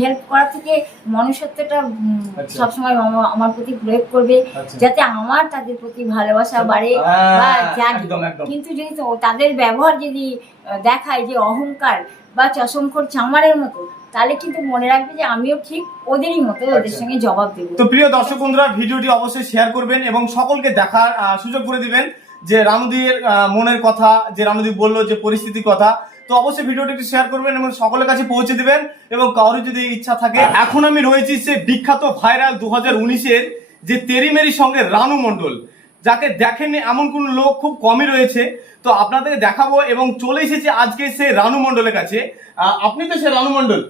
Help করা থেকে মনুষ্যত্বটা আচ্ছা। সবসময় আমার প্রতি প্রয়োগ করবে, আচ্ছা। যাতে আমার তাদের প্রতি ভালোবাসা বাড়ে বা জাগে। একদম একদম। কিন্তু যদি তাদের ব্যবহার যদি দেখায় যে অহংকার বা চশমখোর চামারের মতো, তাহলে কিন্তু মনে রাখবে যে আমিও ঠিক ওদেরই মতো ওদের আচ্ছা। সঙ্গে জবাব দেবো। তো প্রিয় দর্শক বন্ধুরা, ভিডিওটি অবশ্যই শেয়ার করবেন এবং সকলকে দেখার সুযোগ করে দিবেন যে রানুদির মনের কথা, যে রানুদি বললো যে পরিস্থিতির কথা। তো অবশ্যই ভিডিওটি একটু শেয়ার করবেন এবং সকলের কাছে পৌঁছে দিবেন। এবং কারোর যদি ইচ্ছা থাকে, এখন আমি রয়েছি সে বিখ্যাত ভাইরাল 2019-এর যে তেরি মেরির সঙ্গে রানু মণ্ডল, যাকে দেখেননি এমন কোন লোক খুব কমই রয়েছে। তো আপনাদেরকে দেখাবো এবং চলে এসেছি আজকে সে রানু মণ্ডলের কাছে। আপনি তো সে রানু মণ্ডল?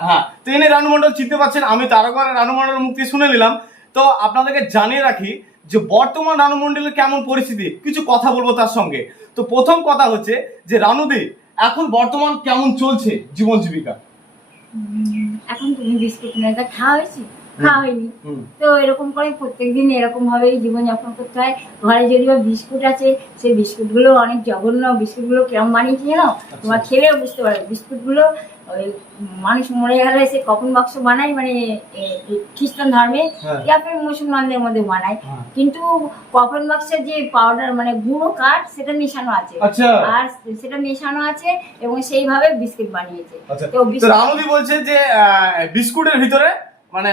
হ্যাঁ। তো এনে রানু মণ্ডল চিনতে পারছেন, আমি তারকর রানু মণ্ডলের মুখ থেকে শুনে নিলাম। তো আপনাদেরকে জানিয়ে রাখি যে বর্তমান রানু মণ্ডলের কেমন পরিস্থিতি, কিছু কথা বলবো তার সঙ্গে। তো প্রথম কথা হচ্ছে যে রানুদি এখন বর্তমান কেমন চলছে জীবন জীবিকা? এখন তুমি বিস্কুট নেতা খাওয়া হয়েছে? খাওয়া হয়নি। তো এরকম করে প্রত্যেকদিন এরকম ভাবেই জীবনযাপন করতে হয়। ঘরে যদি বা বিস্কুট আছে, সেই বিস্কুটগুলো অনেক জঘন্য। বিস্কুটগুলো কেমন বানিয়েছে জানো? তোমার খেলেও বুঝতে পারবে। বিস্কুটগুলো ওই মানুষ মরে গেলে সে কখন বাক্স বানায়, মানে খ্রিস্টান ধর্মে ইয়া ফির মুসলমানদের মধ্যে বানায়, কিন্তু কফন বাক্সের যে পাউডার মানে গুঁড়ো কাঠ সেটা মেশানো আছে। আর সেটা মেশানো আছে এবং সেইভাবে বিস্কুট বানিয়েছে। তো রানুদি বলছে যে বিস্কুটের ভিতরে মানে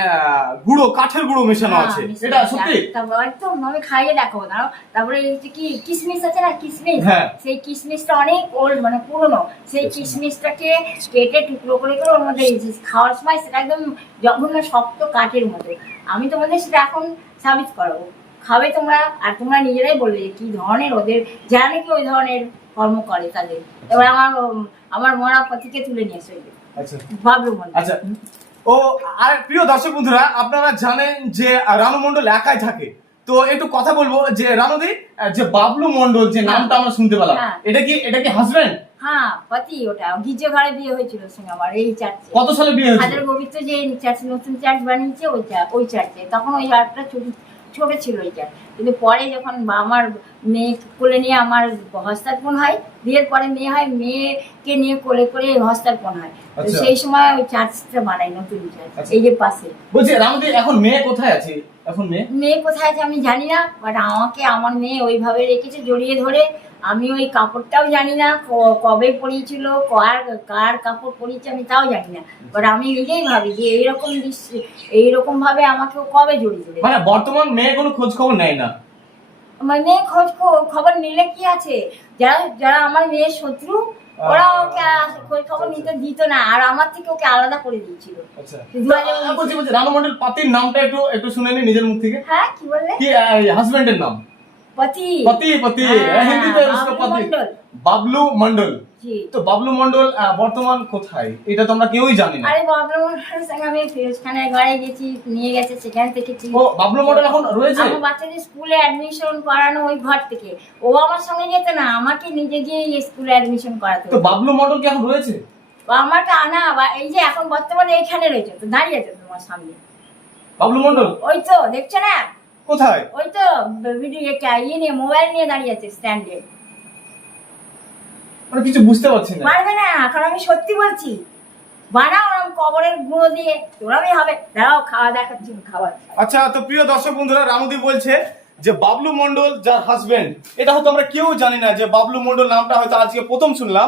গুঁড়ো, কাঠের গুঁড়ো মেশানো আছে, এটা সত্যি? তারপর একদম আমি খাইয়ে দেখাবো। তারপরে কি কিশমিশ আছে না, কিশমিশ, সেই কিশমিশটা অনেক ওল্ড মানে পুরনো। সেই কিশমিশটাকে কেটে টুকরো করে করে ওর মধ্যে খাওয়ার সময় সেটা একদম জঘন্য শক্ত কাঠের মতো। আমি তোমাদের সেটা এখন সার্ভিস করাবো, খাবে তোমরা, আর তোমরা নিজেরাই বলবে যে কি ধরনের ওদের, যারা নাকি ওই ধরনের কর্ম করে তাদের। এবার আমার মরা পতিকে তুলে নিয়ে এসে ভাবলো মনে। আচ্ছা। ও আর প্রিয় দর্শক বন্ধুরা, আপনারা জানেন যে রানু মণ্ডল একাই থাকে। তো একটু কথা বলবো যে রানুদি, যে বাবলু মণ্ডল যে নামটা আমরা শুনতে পেলাম, এটা কি হাজবেন্ড? হ্যাঁ, পতি। ওটা গির্জা ঘরে বিয়ে হয়েছিল সঙ্গে আমার, এই চার্চে। কত সালে বিয়ে হয়েছিল? হাজার গোবিন্দ যে চার্চ, নতুন চার্চ বানিয়েছে ওই চার্চে। তখন ওই চার্চটা ছোট ছিল ওই চার্চ। কিন্তু পরে যখন আমার মেয়ে কোলে নিয়ে আমার হস্তার্পণ হয়, বিয়ের পরে মেয়ে হয়, মেয়েকে নিয়ে কোলে করে হস্তার্পণ হয়, সেই সময় ওই চার্চটা বানাই, নতুন চার্চ, এই যে পাশে। বলছি রানুদি, এখন মেয়ে কোথায় আছে? এখন মেয়ে কোথায় আছে আমি জানি না, বাট আমাকে আমার মেয়ে ওইভাবে রেখেছে জড়িয়ে ধরে। আমি ওই কাপড়টাও জানি না কবে পরিয়েছিল, কার কাপড় পরিয়েছে আমি তাও জানি না, বাট আমি নিজেই ভাবি যে এইরকম ভাবে আমাকে কবে জড়িয়ে ধরে। মানে বর্তমান মেয়ে কোনো খোঁজ খবর নেয় না? মানে খবর নিলে কি আছে, যারা আমার মেয়ের শত্রু ওরা ওকে খোঁজ খবর নিতে দিত না, আর আমার থেকে ওকে আলাদা করে দিয়েছিল। রানু মণ্ডল পাতির নামটা একটু শুনে নি নিজের মুখ থেকে। হ্যাঁ, কি বললে? কি হাজবেন্ডের নাম? पति। হিন্দিতে পতি, বাবলু মণ্ডল। তো বাবলু মণ্ডল বর্তমান কোথায় এটা তোমরা কেউই জানি না। আরে বাবলু মণ্ডলের সঙ্গে আমি ফিরোজখানের ঘরে গেছি, নিয়ে গেছে, সেখান থেকে। ও বাবলু মণ্ডল এখন রয়েছে? আমার বাচ্চাদের স্কুলে অ্যাডমিশন করানো ওই ঘর থেকে। ও আমার সঙ্গে যেত না, আমাকে নিজে গিয়ে স্কুলে অ্যাডমিশন করাতে। তো বাবলু মণ্ডল কি এখন রয়েছে? আমারটা আনা এই যে এখন বর্তমানে এইখানে রয়েছে, তো দাঁড়িয়ে আছে তোমার সামনে। বাবলু মণ্ডল ওই তো দেখছো না? কোথায়? ওই তো ভিডিও নিয়ে মোবাইল নিয়ে দাঁড়িয়ে আছে স্ট্যান্ডে। মানে কিছু বুঝতে পারছি না। পারবে না, এখন আমি সত্যি বলছি। বানাও কবরের গুঁড়ো দিয়ে, তোরাই হবে। দাঁড়াও, খাওয়া দেখাচ্ছি, খাবার। আচ্ছা, তো প্রিয় দর্শক বন্ধুরা, রানুদি বলছে যে বাবলু মণ্ডল যার হাজবেন্ড, এটা হয়তো আমরা কেউ জানি না যে বাবলু মণ্ডল নামটা হয়তো আজকে প্রথম শুনলাম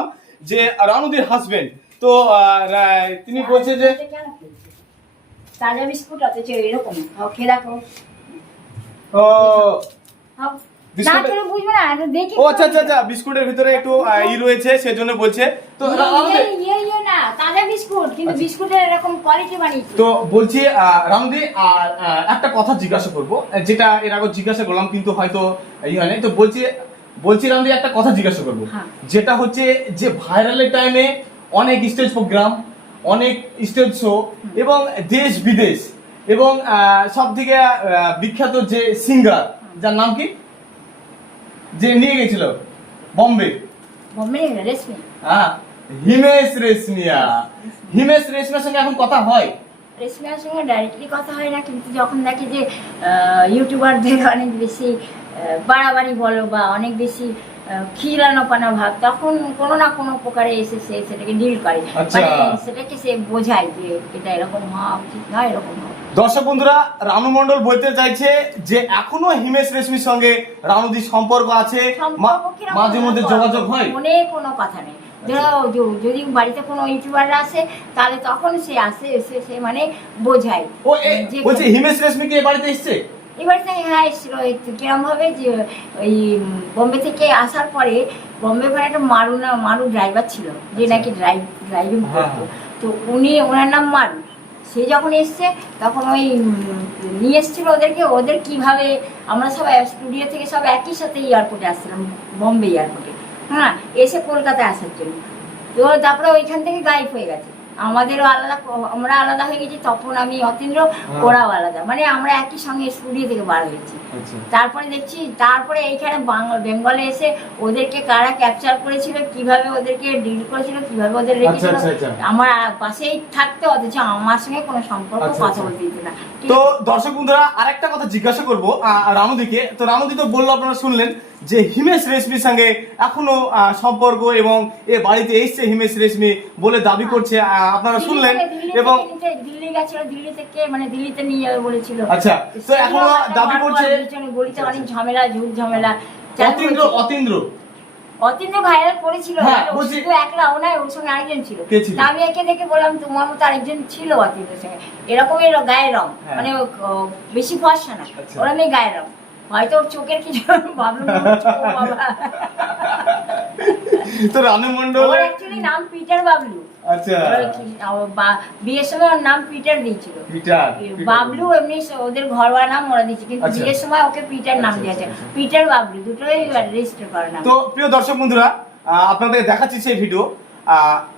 যে রানুদির হাজবেন্ড। তো তিনি বলছে যে তাজা বিস্কুট আছে এরকম, খেয়ে দেখো। বিস্কুটের ভিতরে একটু রয়েছে, সেজন্য বলছে। তো তাজা বিস্কুট, কিন্তু বিস্কুটের এরকম কোয়ালিটি বানিয়েছে। তো বলছি রানুদি, আর একটা কথা জিজ্ঞাসা করবো, যেটা এর আগে জিজ্ঞাসা করলাম কিন্তু হয়তো হয় নাই। তো বলছি রানুদি, একটা কথা জিজ্ঞাসা করবো, যেটা হচ্ছে যে ভাইরালের টাইমে অনেক স্টেজ প্রোগ্রাম, অনেক স্টেজ শো এবং দেশ বিদেশ এবং সব থেকে বিখ্যাত যে সিঙ্গার, যার নাম কি, যে নিয়ে গেছিল বম্বে, হিমেশ রেশমিয়ার সঙ্গে এখন কথা হয়? রেশমিয়ার সঙ্গে ডাইরেক্টলি কথা হয় না, কিন্তু যখন দেখি যে ইউটিউবারদের অনেক বেশি বাড়াবাড়ি বলো বা অনেক বেশি খিরানো পানা ভাব, তখন কোনো না কোনো প্রকারে এসে সে সেটাকে ডিল করে, আচ্ছা। মানে সেটাকে সে বোঝায় যে এটা এরকম হওয়া উচিত নয়, এরকম হওয়া উচিত। দর্শক বন্ধুরা, রানু মণ্ডল বলতে চাইছে যে এখনো হিমেশ রেশমির সঙ্গে রানুদির সম্পর্ক আছে, সম্পর্ক কিরকম মাঝে মধ্যে সম্পর্ক? যোগাযোগ হয়। মনে কোনো কথা নেই। ধরো যদি বাড়িতে কোনো ইউটিউবাররা আসে তাহলে তখন সে আসে, এসে সে মানে বোঝায় যে বলছে হিমেশ রেশমি কি এ বাড়িতে এসছে? এবার থেকে হ্যাঁ এসেছিল। কিরম ভাবে যে ওই বোম্বে থেকে আসার পরে, বোম্বে ওখানে একটা মারু ড্রাইভার ছিল যে নাকি ড্রাইভিং করতো, তো ওনার নাম মারু। সে যখন এসছে তখন ওই নিয়ে এসেছিল ওদের কিভাবে আমরা সব স্টুডিও থেকে সব একই সাথে এয়ারপোর্টে আসছিলাম, বোম্বে এয়ারপোর্টে, হ্যাঁ, এসে কলকাতায় আসার জন্য। তো তারপরে ওইখান থেকে গায়েব হয়ে গেছে, আমাদেরও আলাদা, আমরা আলাদা হয়ে গেছি, তখন আমি অতীন্দ্র, ওরাও আলাদা, মানে আমরা একই সঙ্গে স্টুডিও থেকে বার হয়েছি। তারপরে দেখছি, তারপরে এইখানে বেঙ্গলে এসে ওদেরকে কারা ক্যাপচার করেছিল, কিভাবে ওদেরকে ডিল করেছিল, কিভাবে ওদের রেখেছিল, আমার পাশেই থাকতে, অথচ আমার সঙ্গে কোনো সম্পর্ক, কথা বলতে দিত না। তো দর্শক বন্ধুরা, আরেকটা কথা জিজ্ঞাসা করবো রানুদিকে। তো রানুদি তো বললো, আপনারা শুনলেন যে হিমেশ রেশমির সঙ্গে এখনো সম্পর্ক এবং এ বাড়িতে এসছে হিমেশ রেশমি বলে দাবি করছে, আপনারা শুনলেন। এবং দিল্লি গেছিল, দিল্লি থেকে মানে দিল্লিতে নিয়ে যাবে বলেছিল। আচ্ছা, তো এখনো দাবি করছে গলিতে অনেক ঝামেলা, ঝুট ঝামেলা। অতীন্দ্র ভাইরাল করেছিল, শুধু একলা ও নয়, ওর সঙ্গে আরেকজন ছিল। আমি একে দেখে বললাম তোমার মতো আরেকজন ছিল অতীন্দ্রের সঙ্গে, এরকমই গায়ের রং, মানে বেশি ফর্সা না, ওরকমই গায়ের রং, হয়তো ওর চোখের কিছু ভাবলাম বাবা। তো রানু মণ্ডল ওর অ্যাকচুয়ালি নাম পিটার বাবলু। আচ্ছা, বিয়ের সময় ওর নাম পিটার দিয়েছিল, বাবলু এমনি ওদের ঘরোয়া নাম ওরা দিয়েছে, কিন্তু বিয়ের সময় ওকে পিটার নাম দিয়েছে, পিটার বাবলু দুটোই রেজিস্টার করা নাম। তো প্রিয় দর্শক বন্ধুরা, আপনাদের দেখাচ্ছি সেই ভিডিও।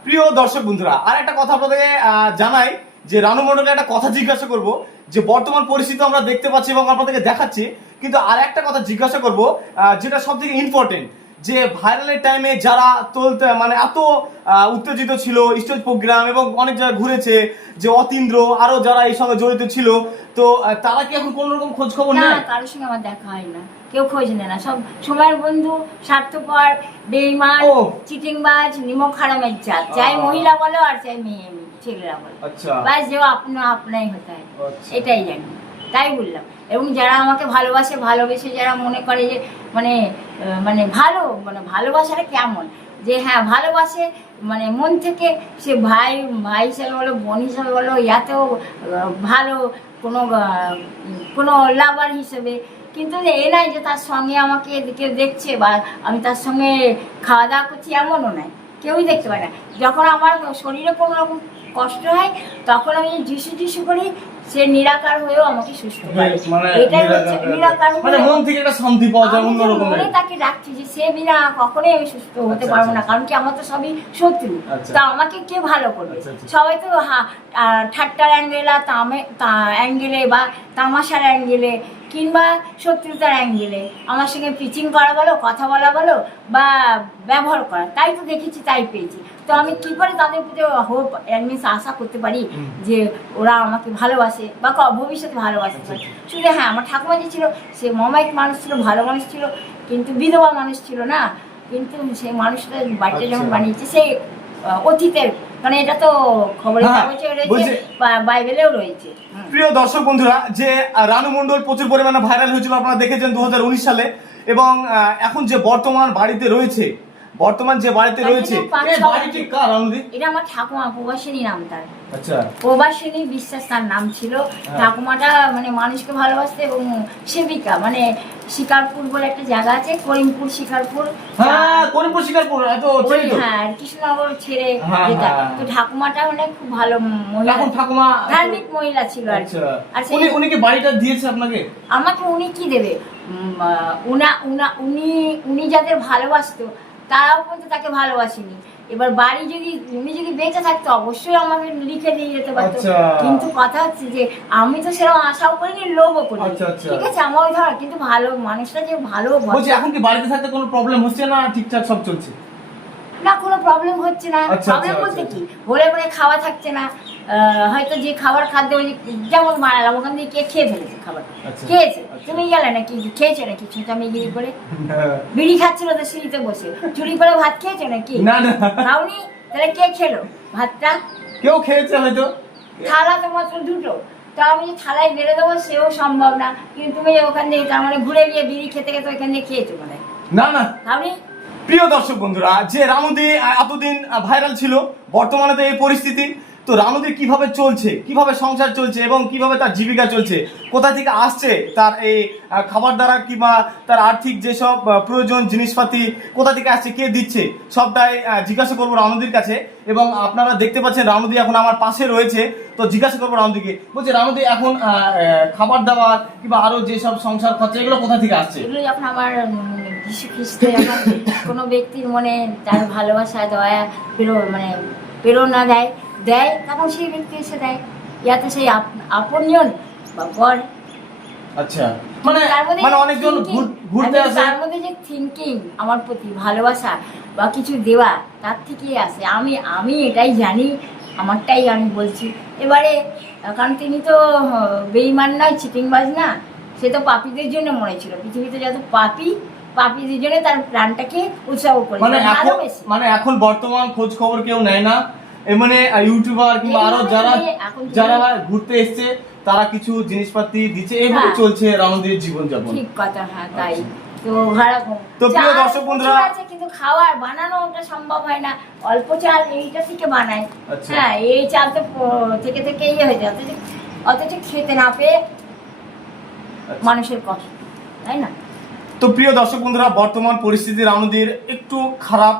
প্রিয় দর্শক বন্ধুরা, আর একটা কথা আপনাদেরকে জানাই যে রানু মণ্ডলকে একটা কথা জিজ্ঞাসা করব, যে বর্তমান পরিস্থিতি আমরা দেখতে পাচ্ছি এবং আপনাদেরকে দেখাচ্ছি, কিন্তু আর একটা কথা জিজ্ঞাসা করব যেটা সব থেকে ইম্পর্টেন্ট, যে ভাইরালের টাইমে যারা মানে এত উত্তেজিত ছিল, স্টেজ প্রোগ্রাম এবং অনেক জায়গায় ঘুরেছে, যে অতীন্দ্র আরো যারা এই সঙ্গে জড়িত ছিল, তো তারা কি এখন কোন রকম খোঁজ খবর নেই? না, কারোর সঙ্গে আমার দেখা হয় না, কেউ খোঁজ নেয় না, সব সময়ের বন্ধু, স্বার্থপর, বেঈমান, চিটিংবাজ, নিমক হারামের জাত, চাই মহিলা বলো আর চাই মেয়ে ছেলেরা বলো, বাস যে আপনাই হতে হয়, এটাই জানি, তাই বললাম। এবং যারা আমাকে ভালোবেসে যারা মনে করে যে মানে মানে ভালোবাসাটা কেমন, যে হ্যাঁ ভালোবাসে মানে মন থেকে, সে ভাই হিসাবে বলো, বোন হিসাবে বলো, ইয়াতেও ভালো কোনো লাভার হিসেবে, কিন্তু এ নাই যে তার সঙ্গে আমাকে এদিকে দেখছে বা আমি তার সঙ্গে খাওয়া দাওয়া করছি, এমনও নয়, কেউই দেখতে পারে না। যখন আমার শরীরে কোনো রকম কষ্ট হয় তখন আমি যিশু করি, সে নিরাকার হয়েও আমাকে সুস্থ করে, এটাই হচ্ছে নিরাকার, মানে মন থেকে একটা শান্তি পাওয়া যায় অন্যরকম। মনে তাকে রাখছি যে সে বিনা কখনোই আমি সুস্থ হতে পারবো না, কারণ কি আমার তো সবই শত্রু, তা আমাকে কে ভালো করবে? সবাই তো ঠাট্টার অ্যাঙ্গেলে বা তামাশার অ্যাঙ্গেলে কিংবা শত্রুতার অ্যাঙ্গেলে আমার সঙ্গে পিচিং করা বলো, কথা বলা বলো বা ব্যবহার করা, তাই তো দেখেছি, তাই পেয়েছি। তো আমি কি করে তাদের প্রতি হোপ আশা করতে পারি যে ওরা আমাকে ভালোবাসে বা ভবিষ্যতে ভালোবাসতে পারে? শুধু হ্যাঁ, আমার ঠাকুমা যে ছিল সে মমায়িক মানুষ ছিল, ভালো মানুষ ছিল, কিন্তু বিধবা মানুষ ছিল না, কিন্তু সেই মানুষটা বাড়িতে যখন বানিয়েছে সেই অতীতের, মানে এটা তো খবরের কাগজে রয়েছে, বাইবেলেও রয়েছে। প্রিয় দর্শক বন্ধুরা, যে রানু মণ্ডল প্রচুর পরিমাণে ভাইরাল হয়েছিল, আপনারা দেখেছেন 2019 সালে, এবং এখন যে বর্তমান যে বাড়িতে রয়েছে, এটা আমার ঠাকুমা প্রবাসিনী নাম তার, প্রবাসিনী বিশ্বাস তার নাম ছিল। ঠাকুমাটা মানে মানুষকে ভালোবাসতে এবং সেবিকা, মানে শিকারপুর বলে একটা জায়গা আছে, করিমপুর শিকারপুর, কৃষ্ণনগর ছেড়ে যেটা, তো ঠাকুমাটা মানে খুব ভালো মহিলা, ধার্মিক মহিলা ছিল আর কি। উনি কি বাড়িটা দিয়েছে আপনাকে? আমাকে উনি কি দেবে, উনি যাদের ভালোবাসতো তারাও কিন্তু তাকে ভালোবাসেনি। এবার বাড়ি উনি যদি বেঁচে থাকতো অবশ্যই আমাকে লিখে দিয়ে যেতে পারতো, কিন্তু কথা হচ্ছে যে আমি তো সেরকম আশাও করিনি, লোভও করিনি, ঠিক আছে, আমার ওই ধর, কিন্তু ভালো মানুষটা যে ভালো। এখন কি বাড়িতে থাকতে কোনো প্রবলেম হচ্ছে না, ঠিকঠাক সব চলছে? না, কোনো প্রবলেম হচ্ছে না। প্রবলেম বলতে কি, বলে খাওয়া থাকছে না, হয়তো যে খাবার খাদ্য ওই যেমন মারালাম ওখান থেকে কে খেয়ে ফেলেছে খাবার, আচ্ছা। খেয়েছে, আচ্ছা। তুমি গেলে নাকি খেয়েছো নাকি ছোটামিগিরি করে? বিড়ি খাচ্ছিল তো সিঁড়িতে বসে, চুরি করে ভাত খেয়েছো নাকি? না না, খাওনি? তাহলে কে খেলো ভাতটা? কেউ খেয়েছে হয়তো। থালা তো মাত্র দুটো, তা আমি যে থালায় বেড়ে দেবো সেও সম্ভব না, কিন্তু তুমি যে ওখান থেকে তার মানে ঘুরে গিয়ে বিড়ি খেতে খেতে ওইখান থেকে খেয়েছো মানে না না। খাওনি? প্রিয় দর্শক বন্ধুরা, যে রানুদি এতদিন ভাইরাল ছিল, বর্তমানে তো এই পরিস্থিতি, তো রানুদি কিভাবে চলছে, কিভাবে সংসার চলছে এবং কিভাবে তার জীবিকা চলছে, কোথা থেকে আসছে তার এই খাবার দ্বারা কিংবা তার আর্থিক যেসব প্রয়োজন জিনিসপাতি কোথা থেকে আসছে, কে দিচ্ছে, সবটাই জিজ্ঞাসা করবো রানুদির কাছে। এবং আপনারা দেখতে পাচ্ছেন রানুদি এখন আমার পাশে রয়েছে, তো জিজ্ঞাসা করবো রানুদিকে। বলছে রানুদি এখন খাবার দাবার কিংবা আরো যেসব সংসার খরচা এগুলো কোথা থেকে আসছে? এগুলো যখন আমার যীশু খ্রিস্টে যখন কোনো ব্যক্তির মনে তার ভালোবাসা দয়া মানে প্রেরণা দেয় তখন সেই ব্যক্তি এসে দেয়, ইয়াতে সেই আপনজন বা বর। আচ্ছা, মানে তার মধ্যে মানে যে অনেকজন thinking, ঘুরতে আমি আসে। তার মধ্যে যে থিঙ্কিং আমার প্রতি ভালোবাসা বা কিছু দেওয়া তার থেকেই আসে। আমি এটাই জানি, আমারটাই আমি বলছি এবারে। কারণ তিনি তো বেঈমান নয়, চিটিংবাজ না, সে তো পাপীদের জন্য মরেছিল। পৃথিবীতে যত পাপীদের জন্য তার প্রাণটাকে উৎসর্গ মানে করেছিল, এখন ভালোবেসে। মানে এখন বর্তমান খোঁজ খবর কেউ নেয় না, মানে ইউটিউবার কিংবা আরো এখন যারা ঘুরতে এসছে তারা কিছু জিনিসপাতি দিচ্ছে, এভাবে হ্যাঁ। চলছে রানুদির জীবনযাপন। ঠিক কথা, হ্যাঁ তাই। আচ্ছা। তো ভাড়াকম তো প্রিয় চাল দর্শক বন্ধুরা, প্রচুর আছে, কিন্তু খাওয়ার বানানো ওটা সম্ভব হয় না। অল্প চাল এইটা থেকে বানায়, আচ্ছা। হ্যাঁ এই চাল তো থেকে থেকে ইয়ে হয়ে যায়, অথচ খেতে না পেয়ে মানুষের কষ্ট, তাই না? তো প্রিয় দর্শক বন্ধুরা, বর্তমান পরিস্থিতি রানুদির একটু খারাপ,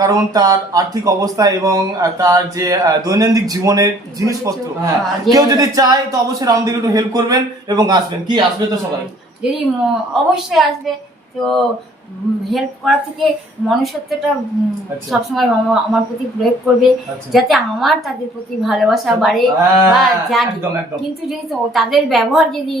কারণ তার আর্থিক অবস্থা এবং তার যে দৈনন্দিন জীবনের জিনিসপত্র, হ্যাঁ, কেউ যদি চায় তো অবশ্যই রানুদিকে একটু হেল্প করবেন এবং আসবেন। কি আসবে তো সবাই, যদি অবশ্যই আসবে, তো হেল্প করা থেকে মনুষ্যত্বটা আচ্ছা। সবসময় আমার প্রতি প্রয়োগ করবে, আচ্ছা। যাতে আমার তাদের প্রতি ভালোবাসা বাড়ে বা জাগে। একদম একদম। কিন্তু যদি তাদের ব্যবহার যদি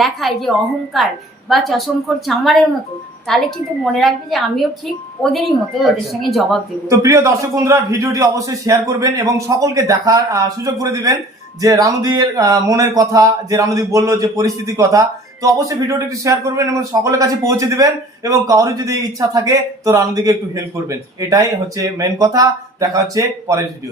দেখায় যে অহংকার বা চশমখোর চামারের মতো, তাহলে কিন্তু মনে রাখবে যে আমিও ঠিক ওদেরই মতো ওদের আচ্ছা। সঙ্গে জবাব দেবো। তো প্রিয় দর্শক বন্ধুরা, ভিডিওটি অবশ্যই শেয়ার করবেন এবং সকলকে দেখার সুযোগ করে দিবেন যে রানুদির মনের কথা, যে রানুদি বললো যে পরিস্থিতির কথা। তো অবশ্যই ভিডিওটি একটু শেয়ার করবেন এবং সকলের কাছে পৌঁছে দিবেন, এবং কারোর যদি ইচ্ছা থাকে তো রানুদিকে একটু হেল্প করবেন। এটাই হচ্ছে মেন কথা। দেখা হচ্ছে পরের ভিডিও।